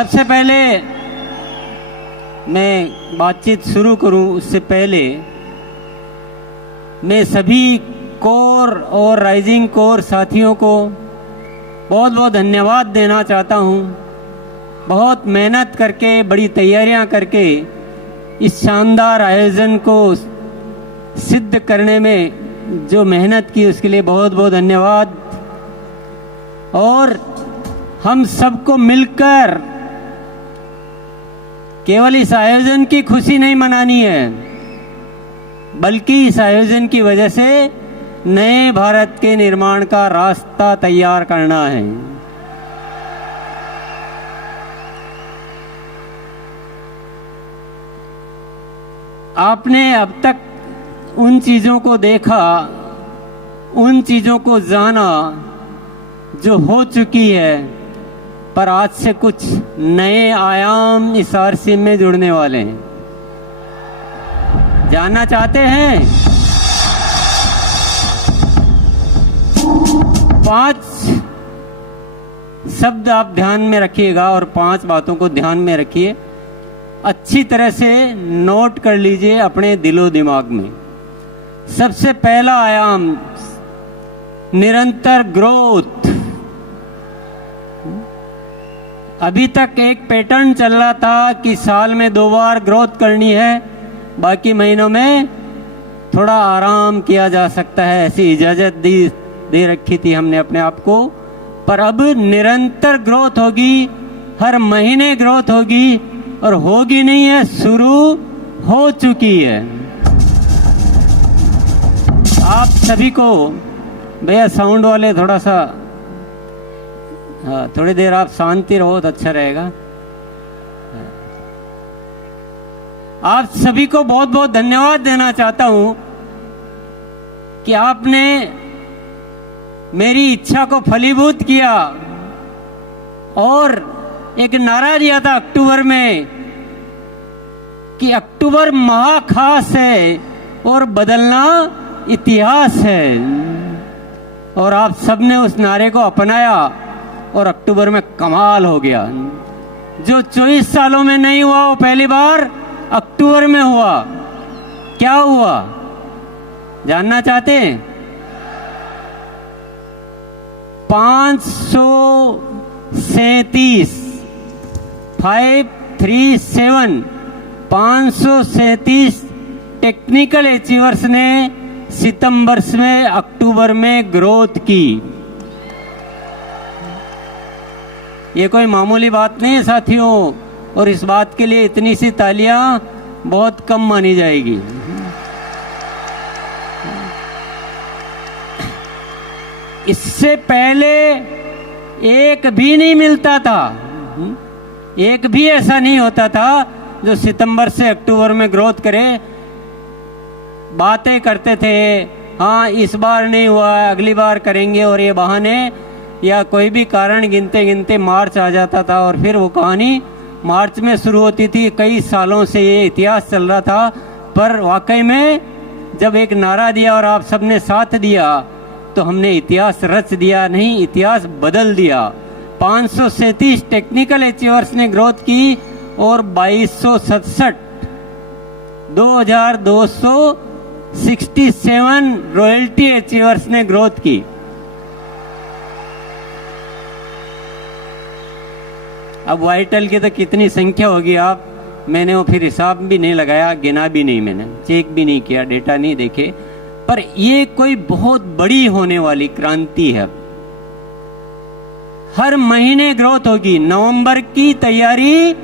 सबसे पहले मैं बातचीत शुरू करूं उससे पहले मैं सभी कोर और राइजिंग कोर साथियों को बहुत बहुत धन्यवाद देना चाहता हूं। बहुत मेहनत करके, बड़ी तैयारियां करके इस शानदार आयोजन को सिद्ध करने में जो मेहनत की उसके लिए बहुत बहुत धन्यवाद। और हम सबको मिलकर केवल इस आयोजन की खुशी नहीं मनानी है, बल्कि इस आयोजन की वजह से नए भारत के निर्माण का रास्ता तैयार करना है। आपने अब तक उन चीजों को देखा, उन चीजों को जाना जो हो चुकी है, पर आज से कुछ नए आयाम इस आरसी में जुड़ने वाले हैं। जानना चाहते हैं? 5 शब्द आप ध्यान में रखिएगा और 5 बातों को ध्यान में रखिए, अच्छी तरह से नोट कर लीजिए अपने दिलो दिमाग में। सबसे पहला आयाम निरंतर ग्रोथ। अभी तक एक पैटर्न चल रहा था कि साल में 2 बार ग्रोथ करनी है, बाकी महीनों में थोड़ा आराम किया जा सकता है, ऐसी इजाजत दे रखी थी हमने अपने आप को। पर अब निरंतर ग्रोथ होगी, हर महीने ग्रोथ होगी, और होगी नहीं है, शुरू हो चुकी है। आप सभी को भैया साउंड वाले थोड़ा सा, हाँ, थोड़ी देर आप शांति रहो तो अच्छा रहेगा। आप सभी को बहुत बहुत धन्यवाद देना चाहता हूं कि आपने मेरी इच्छा को फलीभूत किया और एक नारा दिया था अक्टूबर में कि अक्टूबर महाखास है और बदलना इतिहास है। और आप सबने उस नारे को अपनाया और अक्टूबर में कमाल हो गया। जो 24 सालों में नहीं हुआ वो पहली बार अक्टूबर में हुआ। क्या हुआ जानना चाहते हैं? 537 टेक्निकल अचीवर्स ने सितंबर में अक्टूबर में ग्रोथ की। ये कोई मामूली बात नहीं है साथियों, और इस बात के लिए इतनी सी तालियां बहुत कम मानी जाएगी। इससे पहले एक भी नहीं मिलता था, एक भी ऐसा नहीं होता था जो सितंबर से अक्टूबर में ग्रोथ करे। बातें करते थे, हाँ इस बार नहीं हुआ, अगली बार करेंगे, और ये बहाने या कोई भी कारण गिनते गिनते मार्च आ जाता था और फिर वो कहानी मार्च में शुरू होती थी। कई सालों से ये इतिहास चल रहा था, पर वाकई में जब एक नारा दिया और आप सबने साथ दिया तो हमने इतिहास रच दिया, नहीं इतिहास बदल दिया। 537 टेक्निकल अचीवर्स ने ग्रोथ की और 2267 2267 रॉयल्टी अचीवर्स ने ग्रोथ की। अब वाइटल की तो कितनी संख्या होगी आप, मैंने वो फिर हिसाब भी नहीं लगाया, गिना भी नहीं, मैंने चेक भी नहीं किया, डेटा नहीं देखे। पर ये कोई बहुत बड़ी होने वाली क्रांति है। हर महीने ग्रोथ होगी। नवंबर की तैयारी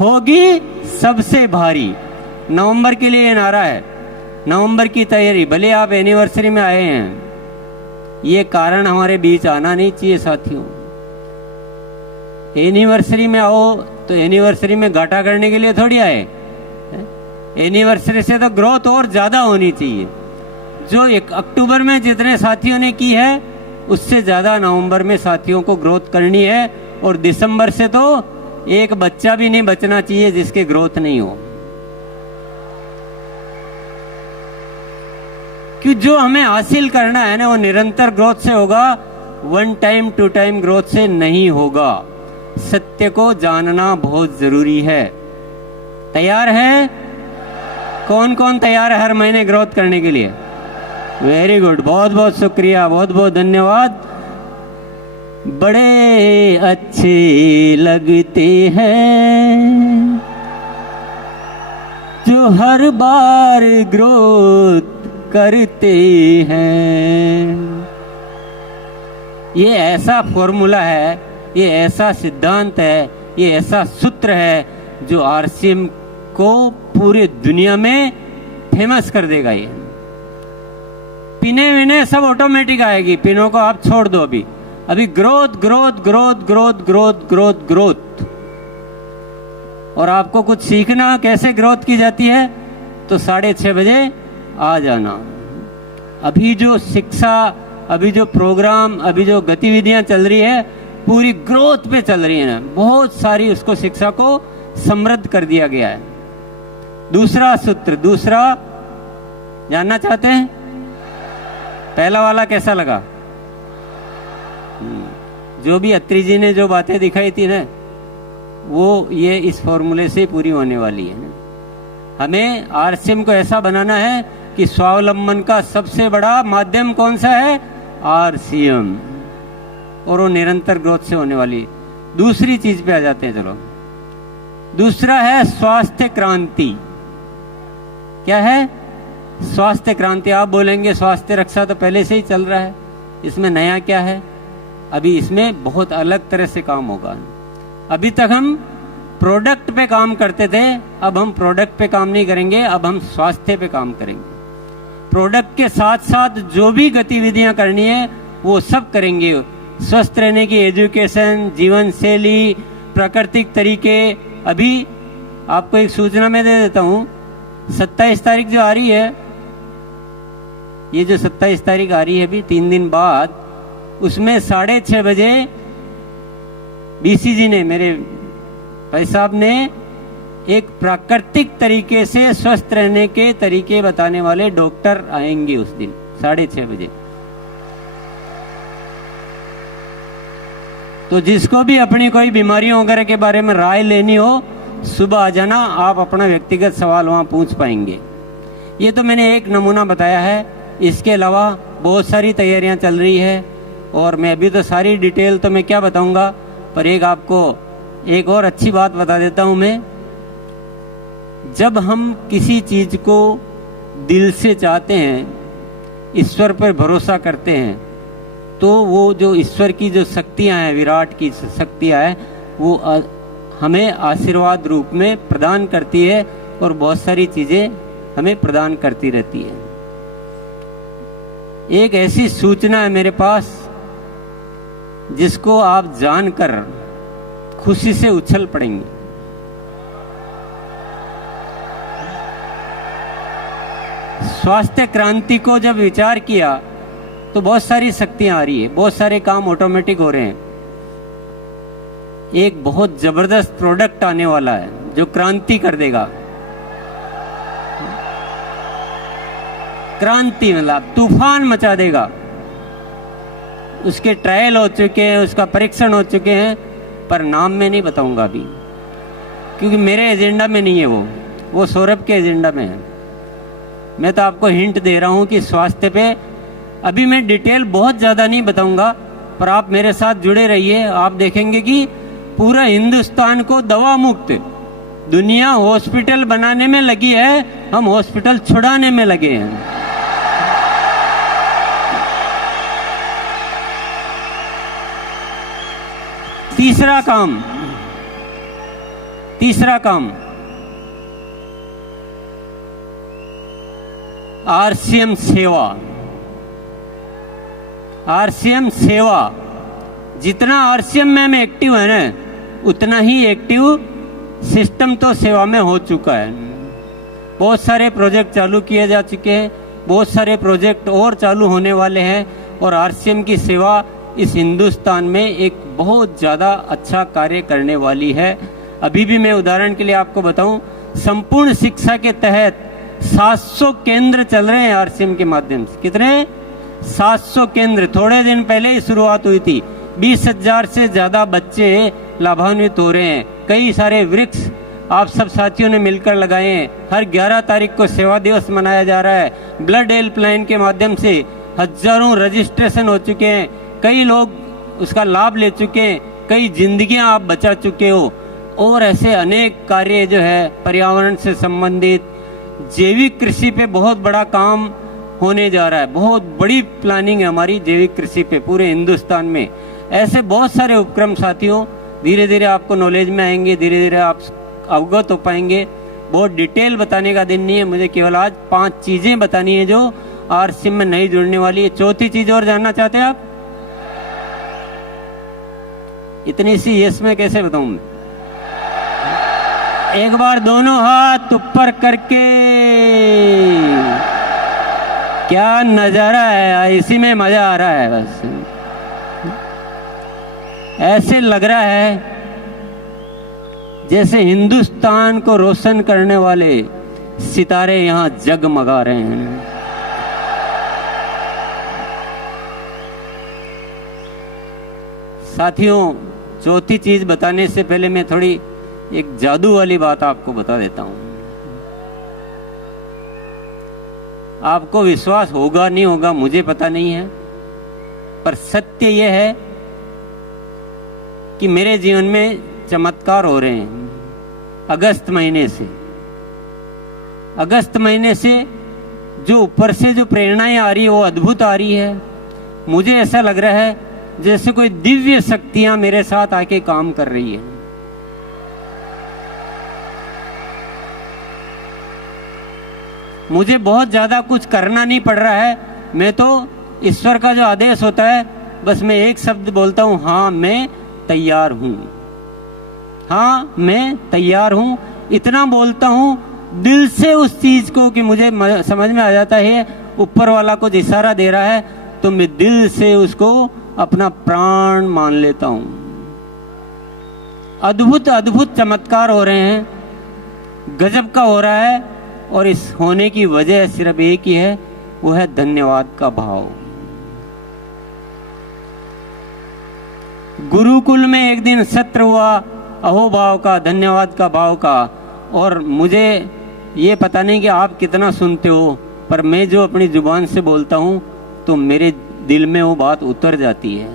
होगी सबसे भारी। नवंबर के लिए नारा है, नवंबर की तैयारी। भले आप एनिवर्सरी में आए हैं, ये कारण हमारे बीच आना नहीं चाहिए साथियों। एनिवर्सरी में आओ तो एनिवर्सरी में घाटा करने के लिए थोड़ी आए। एनिवर्सरी से तो ग्रोथ और ज्यादा होनी चाहिए। जो 1 अक्टूबर में जितने साथियों ने की है उससे ज्यादा नवंबर में साथियों को ग्रोथ करनी है। और दिसंबर से तो एक बच्चा भी नहीं बचना चाहिए जिसके ग्रोथ नहीं हो। कि जो हमें हासिल करना है ना वो निरंतर ग्रोथ से होगा, 1 टाइम 2 टाइम ग्रोथ से नहीं होगा। सत्य को जानना बहुत जरूरी है। तैयार है? कौन कौन तैयार है हर महीने ग्रोथ करने के लिए? वेरी गुड, बहुत बहुत शुक्रिया, बहुत बहुत धन्यवाद। बड़े अच्छे लगते हैं जो हर बार ग्रोथ करते हैं। ये ऐसा फॉर्मूला है, ये ऐसा सिद्धांत है, ये ऐसा सूत्र है जो आरसीएम को पूरे दुनिया में फेमस कर देगा। ये पिने विने सब ऑटोमेटिक आएगी, पिनों को आप छोड़ दो। अभी growth growth growth growth growth growth growth. और आपको कुछ सीखना कैसे ग्रोथ की जाती है तो 6:30 बजे आ जाना। अभी जो शिक्षा, अभी जो प्रोग्राम, अभी जो गतिविधियां चल रही है पूरी ग्रोथ पे चल रही है। बहुत सारी उसको शिक्षा को समृद्ध कर दिया गया है। दूसरा सूत्र, दूसरा जानना चाहते हैं? पहला वाला कैसा लगा? जो भी अत्री जी ने जो बातें दिखाई थी ना, वो ये इस फॉर्मूले से पूरी होने वाली है। हमें आरसीएम को ऐसा बनाना है कि स्वावलंबन का सबसे बड़ा माध्यम कौन सा है? आरसीएम। और वो निरंतर ग्रोथ से होने वाली। दूसरी चीज पे आ जाते हैं। चलो, दूसरा है स्वास्थ्य क्रांति। क्या है? स्वास्थ्य क्रांति। आप बोलेंगे स्वास्थ्य रक्षा तो पहले से ही चल रहा है, इसमें नया क्या है? अभी इसमें बहुत अलग तरह से काम होगा। अभी तक हम प्रोडक्ट पे काम करते थे, अब हम प्रोडक्ट पे काम नहीं करेंगे, अब हम स्वास्थ्य पे काम करेंगे। प्रोडक्ट के साथ साथ जो भी गतिविधियां करनी है वो सब करेंगे। स्वस्थ रहने की एजुकेशन, जीवन शैली, प्राकृतिक तरीके। अभी आपको एक सूचना मैं दे देता हूं, 27 तारीख जो आ रही है, ये जो 27 तारीख आ रही है अभी 3 दिन बाद, उसमें 6:30 बजे बीसी जी ने, मेरे भाई साहब ने, एक प्राकृतिक तरीके से स्वस्थ रहने के तरीके बताने वाले डॉक्टर आएंगे उस दिन 6:30 बजे। तो जिसको भी अपनी कोई बीमारियों वगैरह के बारे में राय लेनी हो, सुबह आ जाना, आप अपना व्यक्तिगत सवाल वहां पूछ पाएंगे। ये तो मैंने एक नमूना बताया है, इसके अलावा बहुत सारी तैयारियां चल रही है और मैं अभी तो सारी डिटेल तो मैं क्या बताऊंगा, पर एक आपको एक और अच्छी बात बता देता हूं मैं। जब हम किसी चीज को दिल से चाहते हैं, ईश्वर पर भरोसा करते हैं, तो वो जो ईश्वर की जो शक्तियां हैं, विराट की शक्तियां हैं, वो हमें आशीर्वाद रूप में प्रदान करती है और बहुत सारी चीजें हमें प्रदान करती रहती है। एक ऐसी सूचना है मेरे पास जिसको आप जानकर खुशी से उछल पड़ेंगे। स्वास्थ्य क्रांति को जब विचार किया तो बहुत सारी शक्तियां आ रही है, बहुत सारे काम ऑटोमेटिक हो रहे हैं। एक बहुत जबरदस्त प्रोडक्ट आने वाला है जो क्रांति कर देगा। क्रांति मतलब तूफान मचा देगा। उसके ट्रायल हो चुके हैं, उसका परीक्षण हो चुके हैं, पर नाम में नहीं बताऊंगा अभी, क्योंकि मेरे एजेंडा में नहीं है वो सौरभ के एजेंडा में है। मैं तो आपको हिंट दे रहा हूं कि स्वास्थ्य पे अभी मैं डिटेल बहुत ज्यादा नहीं बताऊंगा, पर आप मेरे साथ जुड़े रहिए। आप देखेंगे कि पूरा हिंदुस्तान को दवा मुक्त, दुनिया हॉस्पिटल बनाने में लगी है, हम हॉस्पिटल छुड़ाने में लगे हैं। तीसरा काम आरसीएम सेवा। आरसीएम सेवा, जितना आरसीएम में हम एक्टिव है ना, उतना ही एक्टिव सिस्टम तो सेवा में हो चुका है। बहुत सारे प्रोजेक्ट चालू किए जा चुके हैं, बहुत सारे प्रोजेक्ट और चालू होने वाले हैं, और आरसीएम की सेवा इस हिंदुस्तान में एक बहुत ज़्यादा अच्छा कार्य करने वाली है। अभी भी मैं उदाहरण के लिए आपको बताऊं, संपूर्ण शिक्षा के तहत 700 केंद्र चल रहे हैं आरसीएम के माध्यम से। कितने? 700 केंद्र। थोड़े दिन पहले ही शुरुआत हुई थी। 20,000 से ज़्यादा बच्चे लाभान्वित हो रहे हैं। कई सारे वृक्ष आप सब साथियों ने मिलकर लगाए हैं। हर 11 तारीख को सेवा दिवस मनाया जा रहा है। ब्लड हेल्पलाइन के माध्यम से हजारों रजिस्ट्रेशन हो चुके हैं, कई लोग उसका लाभ ले चुके हैं, कई जिंदगियां आप बचा चुके हो। और ऐसे अनेक कार्य जो है पर्यावरण से संबंधित, जैविक कृषि पे बहुत बड़ा काम होने जा रहा है। बहुत बड़ी प्लानिंग है हमारी जैविक कृषि पे पूरे हिंदुस्तान में। ऐसे बहुत सारे उपक्रम साथियों धीरे धीरे आपको नॉलेज में आएंगे, धीरे धीरे आप अवगत हो पाएंगे। बहुत डिटेल बताने का दिन नहीं है, मुझे केवल आज 5 चीजें बतानी है जो आरसीएम में नहीं जुड़ने वाली है। चौथी चीज और जानना चाहते हैं आप? इतनी सी यस में कैसे बताऊं मैं? एक बार दोनों हाथ ऊपर करके, क्या नजारा है, इसी में मजा आ रहा है। बस ऐसे लग रहा है जैसे हिंदुस्तान को रोशन करने वाले सितारे यहां जगमगा रहे हैं। साथियों, चौथी चीज बताने से पहले मैं थोड़ी एक जादू वाली बात आपको बता देता हूं। आपको विश्वास होगा नहीं होगा मुझे पता नहीं है, पर सत्य यह है कि मेरे जीवन में चमत्कार हो रहे हैं। अगस्त महीने से जो ऊपर से जो प्रेरणाएं आ रही है वो अद्भुत आ रही है। मुझे ऐसा लग रहा है जैसे कोई दिव्य शक्तियां मेरे साथ आके काम कर रही है। मुझे बहुत ज्यादा कुछ करना नहीं पड़ रहा है। मैं तो ईश्वर का जो आदेश होता है बस मैं एक शब्द बोलता हूं, हाँ मैं तैयार हूं, हाँ मैं तैयार हूं। इतना बोलता हूं दिल से उस चीज को कि मुझे समझ में आ जाता है ऊपर वाला कुछ इशारा दे रहा है तो मैं दिल से उसको अपना प्राण मान लेता हूं। अद्भुत अद्भुत चमत्कार हो रहे हैं, गजब का हो रहा है। और इस होने की वजह सिर्फ एक ही है, वो है धन्यवाद का भाव। गुरुकुल में एक दिन सत्र हुआ अहोभाव का, धन्यवाद का भाव का। और मुझे ये पता नहीं कि आप कितना सुनते हो, पर मैं जो अपनी जुबान से बोलता हूं तो मेरे दिल में वो बात उतर जाती है।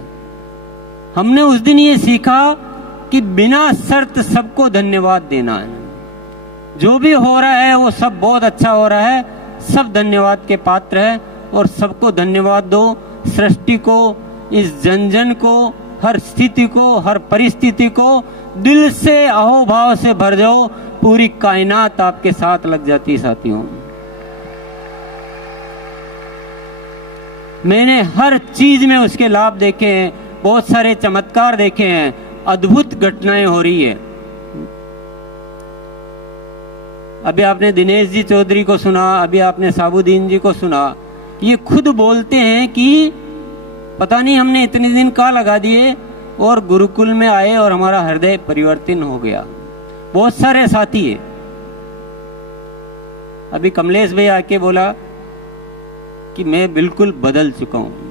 हमने उस दिन ये सीखा कि बिना शर्त सबको धन्यवाद देना है। जो भी हो रहा है वो सब बहुत अच्छा हो रहा है, सब धन्यवाद के पात्र है और सबको धन्यवाद दो। सृष्टि को, इस जन जन को, हर स्थिति को, हर परिस्थिति को दिल से अहोभाव से भर जाओ, पूरी कायनात आपके साथ लग जाती है। साथियों, मैंने हर चीज में उसके लाभ देखे हैं, बहुत सारे चमत्कार देखे हैं, अद्भुत घटनाएं हो रही है। अभी आपने दिनेश जी चौधरी को सुना, अभी आपने साबुद्दीन जी को सुना। ये खुद बोलते हैं कि पता नहीं हमने इतने दिन कहाँ लगा दिए और गुरुकुल में आए और हमारा हृदय परिवर्तन हो गया। बहुत सारे साथी है। अभी कमलेश भाई आके बोला कि मैं बिल्कुल बदल चुका हूं।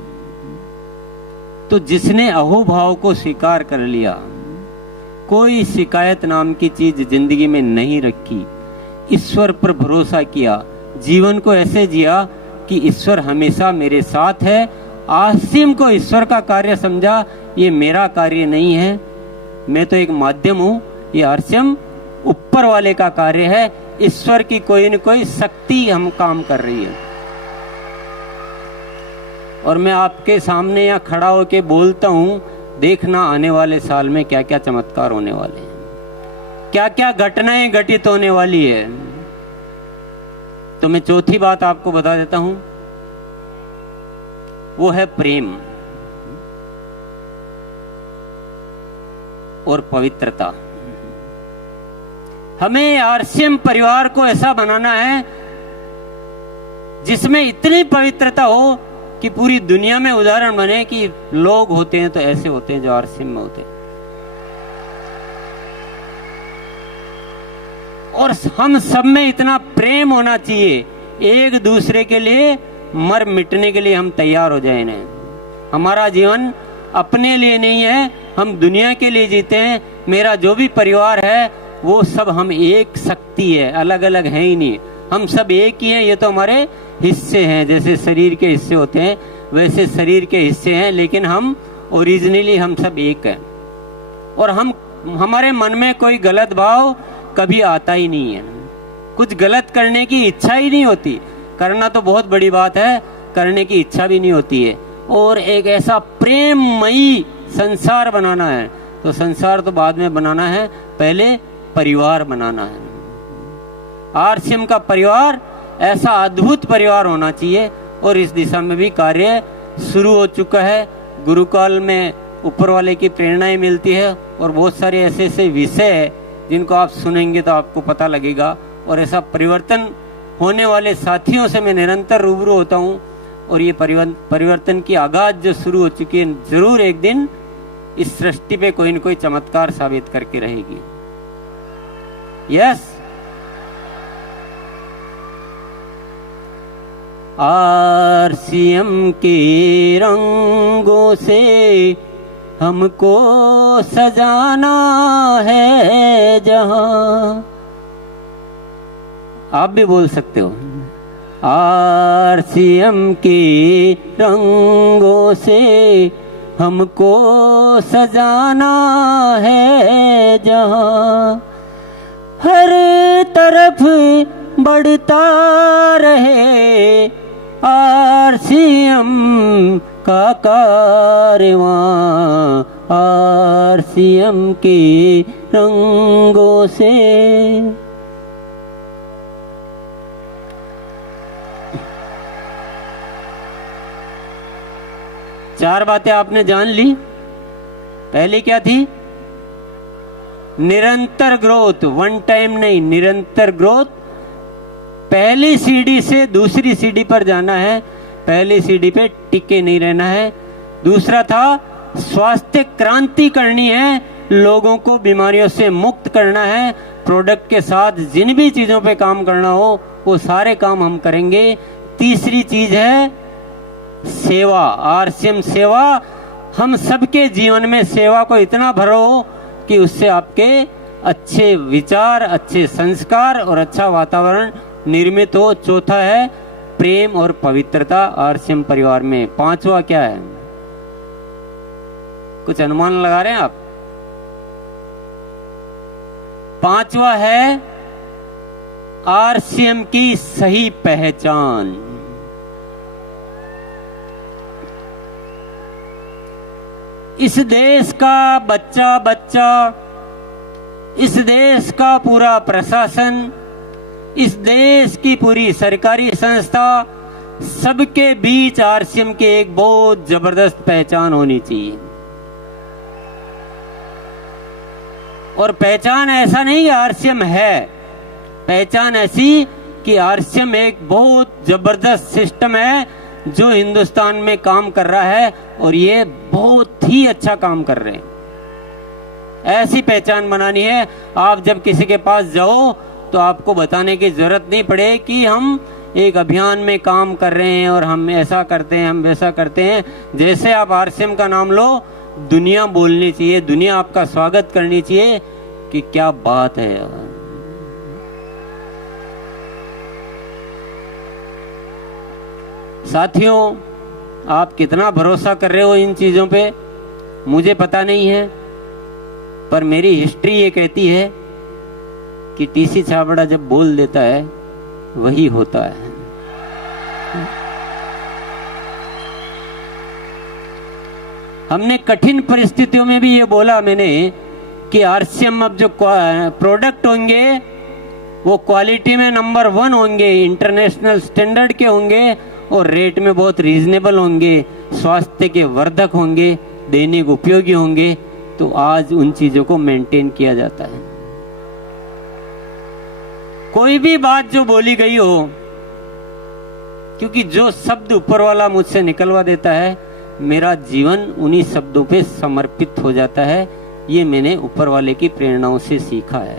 तो जिसने अहोभाव को स्वीकार कर लिया, कोई शिकायत नाम की चीज जिंदगी में नहीं रखी, ईश्वर पर भरोसा किया, जीवन को ऐसे जिया कि ईश्वर हमेशा मेरे साथ है, आरसीएम को ईश्वर का कार्य समझा, ये मेरा कार्य नहीं है, मैं तो एक माध्यम हूं, ये आरसीएम ऊपर वाले का कार्य है, ईश्वर की कोई न कोई शक्ति हम काम कर रही है। और मैं आपके सामने यहाँ खड़ा होके बोलता हूं, देखना आने वाले साल में क्या क्या चमत्कार होने वाले हैं, क्या क्या घटनाएं घटित होने वाली है। तो मैं चौथी बात आपको बता देता हूं, वो है प्रेम और पवित्रता। हमें आरसीएम परिवार को ऐसा बनाना है जिसमें इतनी पवित्रता हो कि पूरी दुनिया में उदाहरण बने कि लोग होते हैं तो ऐसे होते हैं जो आरसीएम में होते हैं। और हम सब में इतना प्रेम होना चाहिए, एक दूसरे के लिए मर मिटने के लिए हम तैयार हो जाए। हमारा जीवन अपने लिए नहीं है, हम दुनिया के लिए जीते हैं। मेरा जो भी परिवार है वो सब हम एक शक्ति है, अलग अलग है ही नहीं, हम सब एक ही हैं। ये तो हमारे हिस्से हैं, जैसे शरीर के हिस्से होते हैं वैसे शरीर के हिस्से हैं, लेकिन हम ओरिजिनली हम सब एक हैं। और हमारे मन में कोई गलत भाव कभी आता ही नहीं है, कुछ गलत करने की इच्छा ही नहीं होती। करना तो बहुत बड़ी बात है, करने की इच्छा भी नहीं होती है। और एक ऐसा प्रेममयी संसार बनाना है, तो संसार तो बाद में बनाना है, पहले परिवार बनाना है। आरसीएम का परिवार ऐसा अद्भुत परिवार होना चाहिए, और इस दिशा में भी कार्य शुरू हो चुका है। गुरुकाल में ऊपर वाले की प्रेरणाएं मिलती है, और बहुत सारे ऐसे ऐसे विषय है जिनको आप सुनेंगे तो आपको पता लगेगा। और ऐसा परिवर्तन होने वाले साथियों से मैं निरंतर रूबरू होता हूँ, और ये परिवर्तन की आगाज जो शुरू हो चुकी है, जरूर एक दिन इस सृष्टि पे कोई न कोई चमत्कार साबित करके रहेगी। यस, आरसीएम के रंगों से हमको सजाना है जहां। आप भी बोल सकते हो, आरसीएम के रंगों से हमको सजाना है जहां, हर तरफ बढ़ता रहे आरसीएम का कारवां, आरसीएम के रंगों से। चार बातें आपने जान ली। पहली क्या थी? निरंतर ग्रोथ, वन टाइम नहीं, निरंतर ग्रोथ। पहली सीढ़ी से दूसरी सीढ़ी पर जाना है, पहली सीढ़ी पे टिके नहीं रहना है। दूसरा था स्वास्थ्य क्रांति करनी है, लोगों को बीमारियों से मुक्त करना है। प्रोडक्ट के साथ जिन भी चीजों पे काम करना हो वो सारे काम हम करेंगे। तीसरी चीज है सेवा, आरसीएम सेवा। हम सबके जीवन में सेवा को इतना भरो कि उससे आपके अच्छे विचार, अच्छे संस्कार और अच्छा वातावरण निर्मित हो। चौथा है प्रेम और पवित्रता आरसीएम परिवार में। पांचवा क्या है? कुछ अनुमान लगा रहे हैं आप? पांचवा है आरसीएम की सही पहचान। इस देश का बच्चा, इस देश का पूरा प्रशासन, इस देश की पूरी सरकारी संस्था, सबके बीच आरसीएम की एक बहुत जबरदस्त पहचान होनी चाहिए। और पहचान ऐसा नहीं कि आरसीएम है, पहचान ऐसी कि आरसीएम एक बहुत जबरदस्त सिस्टम है जो हिंदुस्तान में काम कर रहा है, और ये बहुत ही अच्छा काम कर रहे हैं। ऐसी पहचान बनानी है। आप जब किसी के पास जाओ तो आपको बताने की जरूरत नहीं पड़े कि हम एक अभियान में काम कर रहे हैं और हम ऐसा करते हैं, हम वैसा करते हैं। जैसे आप आरसीएम का नाम लो, दुनिया बोलनी चाहिए, दुनिया आपका स्वागत करनी चाहिए कि क्या बात है यार। साथियों, आप कितना भरोसा कर रहे हो इन चीजों पे मुझे पता नहीं है, पर मेरी हिस्ट्री ये कहती है कि टीसी छाबड़ा जब बोल देता है वही होता है। हमने कठिन परिस्थितियों में भी ये बोला मैंने कि आरसीएम अब जो प्रोडक्ट होंगे वो क्वालिटी में नंबर 1 होंगे, इंटरनेशनल स्टैंडर्ड के होंगे, और रेट में बहुत रीजनेबल होंगे, स्वास्थ्य के वर्धक होंगे, दैनिक उपयोगी होंगे। तो आज उन चीजों को मेंटेन किया जाता है। कोई भी बात जो बोली गई हो, क्योंकि जो शब्द ऊपर वाला मुझसे निकलवा देता है, मेरा जीवन उन्हीं शब्दों पे समर्पित हो जाता है। ये मैंने ऊपर वाले की प्रेरणाओं से सीखा है।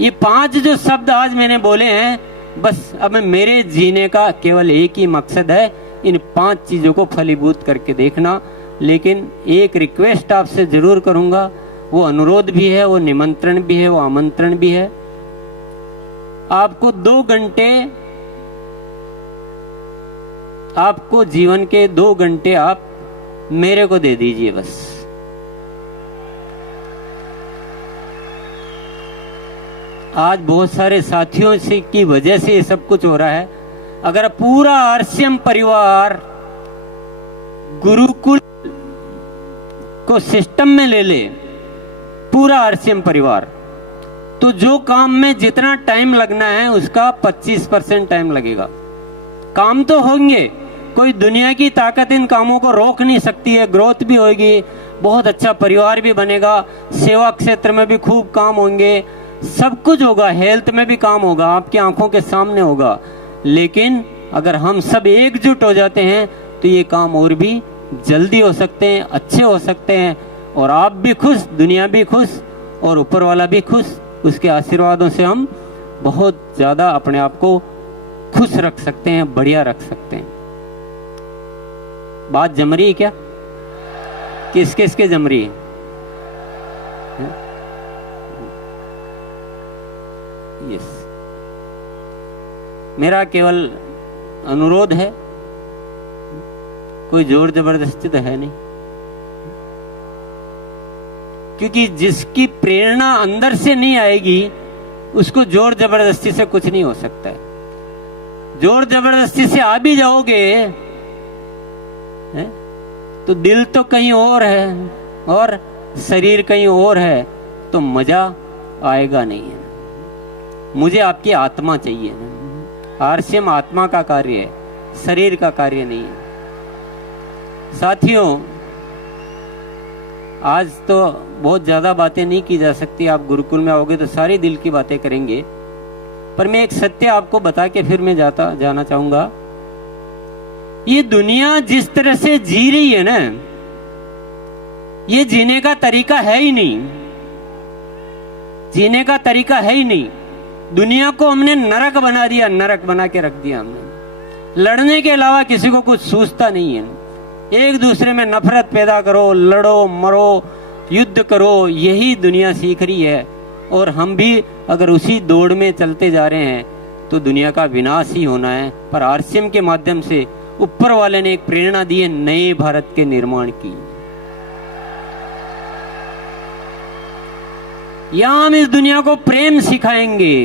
ये 5 जो शब्द आज मैंने बोले हैं, बस अब मेरे जीने का केवल एक ही मकसद है, इन 5 चीजों को फलीभूत करके देखना। लेकिन एक रिक्वेस्ट आपसे जरूर करूंगा, वो अनुरोध भी है, वो निमंत्रण भी है, वो आमंत्रण भी है। आपको 2 घंटे, आपको जीवन के 2 घंटे आप मेरे को दे दीजिए बस। आज बहुत सारे साथियों से की वजह से ये सब कुछ हो रहा है। अगर पूरा आरसीएम परिवार गुरुकुल को सिस्टम में ले ले, पूरा आरसीएम परिवार, तो जो काम में जितना टाइम लगना है उसका 25% टाइम लगेगा। काम तो होंगे, कोई दुनिया की ताकत इन कामों को रोक नहीं सकती है। ग्रोथ भी होगी, बहुत अच्छा परिवार भी बनेगा, सेवा क्षेत्र में भी खूब काम होंगे, सब कुछ होगा, हेल्थ में भी काम होगा, आपकी आंखों के सामने होगा। लेकिन अगर हम सब एकजुट हो जाते हैं तो ये काम और भी जल्दी हो सकते हैं, अच्छे हो सकते हैं, और आप भी खुश, दुनिया भी खुश, और ऊपर वाला भी खुश। उसके आशीर्वादों से हम बहुत ज्यादा अपने आप को खुश रख सकते हैं, बढ़िया रख सकते हैं। बात जम रही है क्या? किस किस के जम रही है? यस, मेरा केवल अनुरोध है, कोई जोर जबरदस्ती तो है नहीं, क्योंकि जिसकी प्रेरणा अंदर से नहीं आएगी उसको जोर जबरदस्ती से कुछ नहीं हो सकता है। जोर जबरदस्ती से आ भी जाओगे है? तो दिल तो कहीं और है और शरीर कहीं और है, तो मजा आएगा नहीं है। मुझे आपकी आत्मा चाहिए। आरसीएम आत्मा का कार्य है, शरीर का कार्य नहीं है। साथियों, आज तो बहुत ज्यादा बातें नहीं की जा सकती, आप गुरुकुल में आओगे तो सारी दिल की बातें करेंगे, पर मैं एक सत्य आपको बता के फिर मैं जाना चाहूंगा। ये दुनिया जिस तरह से जी रही है ना, ये जीने का तरीका है ही नहीं, जीने का तरीका है ही नहीं। दुनिया को हमने नरक बना दिया, नरक बना के रख दिया हमने। लड़ने के अलावा किसी को कुछ सूझता नहीं है। एक दूसरे में नफरत पैदा करो, लड़ो, मरो, युद्ध करो, यही दुनिया सीख रही है। और हम भी अगर उसी दौड़ में चलते जा रहे हैं तो दुनिया का विनाश ही होना है। पर आरसीएम के माध्यम से ऊपर वाले ने एक प्रेरणा दी है नए भारत के निर्माण की। यहां हम इस दुनिया को प्रेम सिखाएंगे,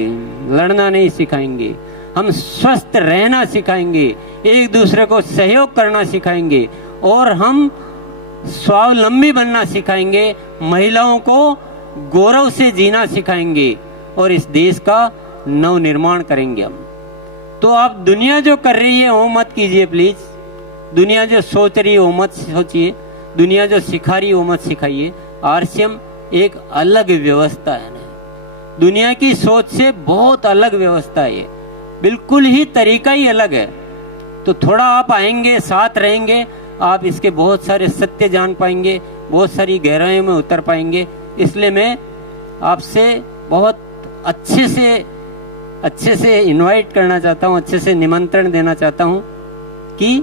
लड़ना नहीं सिखाएंगे। हम स्वस्थ रहना सिखाएंगे, एक दूसरे को सहयोग करना सिखाएंगे, और हम स्वावलंबी बनना सिखाएंगे। महिलाओं को गौरव से जीना सिखाएंगे और इस देश का नव निर्माण करेंगे हम। तो आप दुनिया जो कर रही है वो मत कीजिए प्लीज। दुनिया जो सोच रही है वो मत सोचिए, दुनिया जो सिखा रही है वो मत सिखाइए। आरसीएम एक अलग व्यवस्था है ना, दुनिया की सोच से बहुत अलग व्यवस्था है, बिल्कुल ही तरीका ही अलग है। तो थोड़ा आप आएंगे, साथ रहेंगे, आप इसके बहुत सारे सत्य जान पाएंगे, बहुत सारी गहराइयों में उतर पाएंगे। इसलिए मैं आपसे बहुत अच्छे से इनवाइट करना चाहता हूँ, अच्छे से निमंत्रण देना चाहता हूँ कि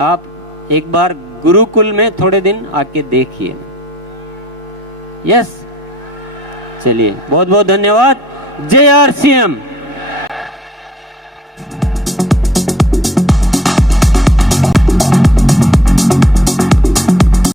आप एक बार गुरुकुल में थोड़े दिन आके देखिए। यस, चलिए, बहुत बहुत धन्यवाद। जय आरसीएम।